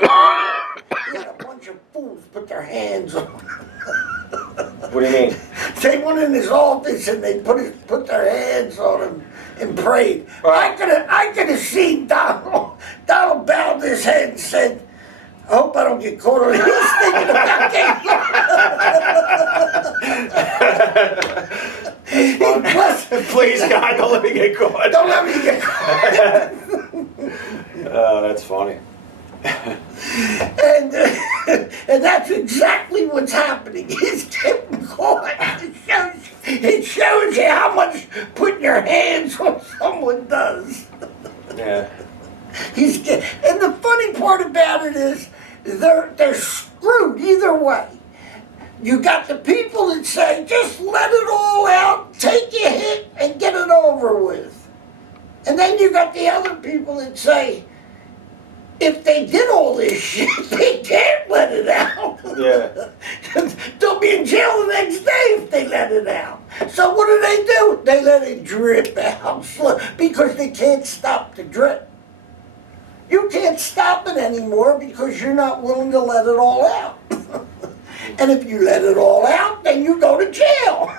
He had a bunch of fools put their hands on him. What do you mean? They went in his office and they put their hands on him and prayed. Right. I could have seen Donald. Donald bowed his head and said, "I hope I don't get caught on." He's thinking about getting. Please, God, don't let me get caught. Don't let me get caught. Oh, that's funny. And that's exactly what's happening. He's getting caught. It shows you how much putting your hands on someone does. Yeah. And the funny part about it is they're screwed either way. You got the people that say, just let it all out, take your hit, and get it over with. And then you got the other people that say, if they did all this shit, they can't let it out. Yeah. They'll be in jail the next day if they let it out. So what do? They let it drip out because they can't stop the drip. You can't stop it anymore because you're not willing to let it all out. And if you let it all out, then you go to jail.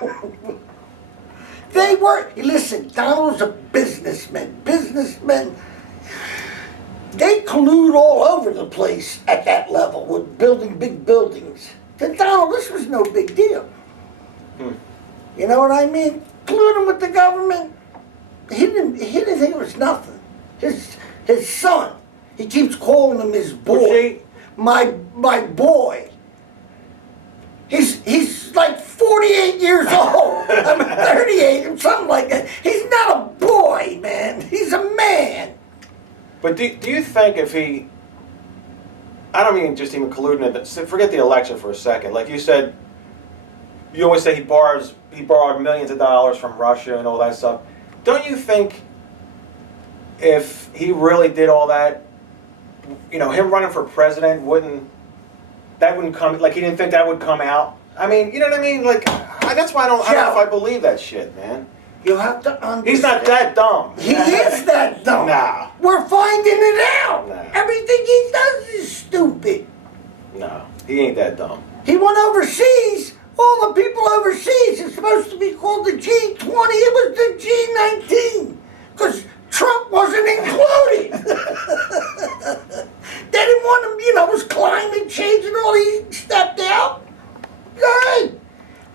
Listen, Donald's a businessman. Businessmen, they collude all over the place at that level with building big buildings. To Donald, this was no big deal. You know what I mean? Colluding with the government, he didn't think it was nothing. His son, he keeps calling him his boy. My boy. He's like 48 years old. I'm 38 or something like that. He's not a boy, man. He's a man. But do you think if he, I don't mean just even colluding it, forget the election for a second. Like you said, you always say he borrowed millions of dollars from Russia and all that stuff. Don't you think if he really did all that, him running for president wouldn't come, like he didn't think that would come out? I mean, you know what I mean? Like, that's why I don't know if I believe that shit, man. You have to understand. He's not that dumb. He is that dumb. Nah. We're finding it out. Nah. Everything he does is stupid. No, he ain't that dumb. He went overseas. All the people overseas are supposed to be called the G20. It was the G19 because Trump wasn't included. They didn't want him, it was climate change and all. He stepped out. Right.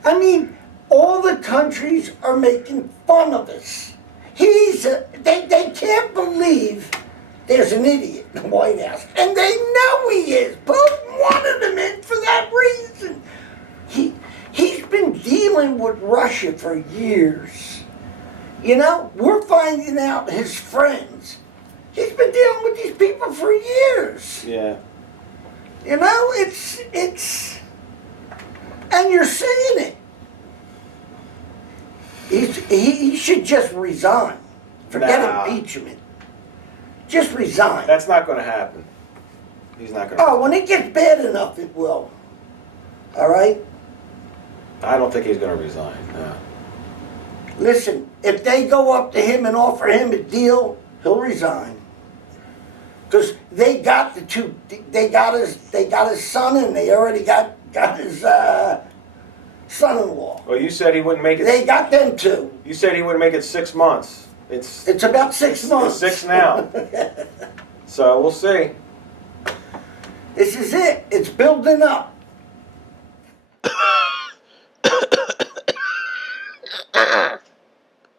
I mean, all the countries are making fun of us. They can't believe there's an idiot in the White House. And they know he is. Putin wanted him in for that reason. He's been dealing with Russia for years. We're finding out his friends. He's been dealing with these people for years. Yeah. It's and you're seeing it. He should just resign. Forget impeachment. Just resign. That's not going to happen. He's not going to. Oh, when it gets bad enough, it will. All right? I don't think he's going to resign. No. Listen, if they go up to him and offer him a deal, he'll resign. Because they got they got his son and they already got his son-in-law. Well, you said he wouldn't make it. They got them too. You said he wouldn't make it 6 months. It's about 6 months. It's 6 now. So we'll see. This is it. It's building up.